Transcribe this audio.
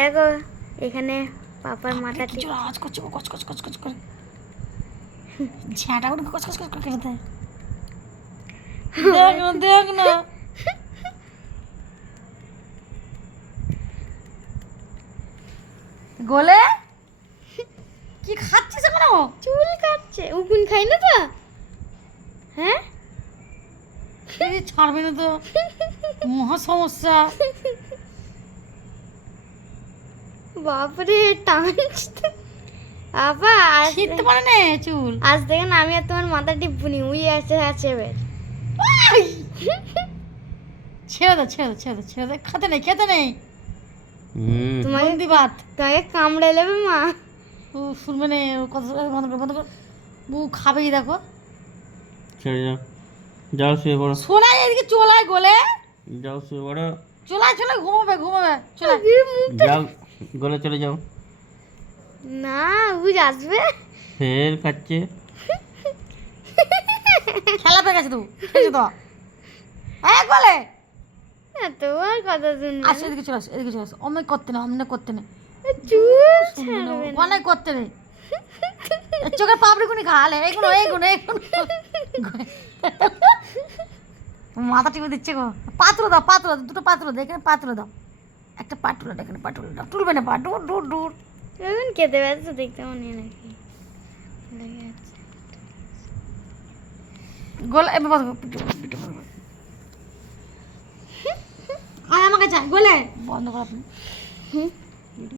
এরকম এখানে পাপার মাথা কিছু আওয়াজ করছে কচ কচ কচ কচ করে ঝাঁটা করে কচ কচ কচ করে কেটে দেয়। দেখ না দেখ না গোলে কি খাচ্ছিস এখন? চুল কাটছে। উকুন খাই না তো? হ্যাঁ ছাড়বে না তো, মহা সমস্যা। বাপরে টানছে আপা। ছিঁড়তে পারে না চুল। আজ দেখেন আমি আর তোমার মাথা টিপুনি উই আছে বের। ছেড়ে দে ছেড়ে দে ছেড়ে দে ছেড়ে দে, খেতে নেই খেতে নেই। তোমাকে বন্দি ভাত তোমাকে কামড়ে নেবে মা। ও শুনবে না, কত বন্ধ কর বন্ধ কর। বউ খাবেই দেখো। ছেড়ে যাও, যাও শুয়ে পড়ো, শোনাই এদিকে চলায় গোলে, যাও শুয়ে পড়ো, চলায় চলে ঘুমাবে ঘুমাবে চলে। যাও গলে চলে যাও। না উজ আসবে। ফের খাচ্ছে। খেলা পেয়ে গেছে তো, খেয়েছে তো। হ্যাঁ গোলে তোমার কথা শুনবে আসো, এদিকে চলে আসো, এদিকে চলে আসো। অমনি করতে নেই, অমনি করতে নেই, চুল ছাড়বে না। অনেক করতে নেই। চোখের পাপড়ি কোনি খালে এগুলো এগুলো এগুলো। মাথা টিপে দিচ্ছে গো। পাত্র দাও পাত্র দাও, দুটো পাত্র দাও এখানে, পাত্র দাও একটা, পাটুলা এখানে, পাটুলা দাও। টুলবে না পা, দূর দূর দূর। এখন খেতে ব্যস্ত দেখতে মনে হয় নাকি লেগে যাচ্ছে। গোল এবার বস আমাকে চাই গোলে বন্ধ করো আপনি।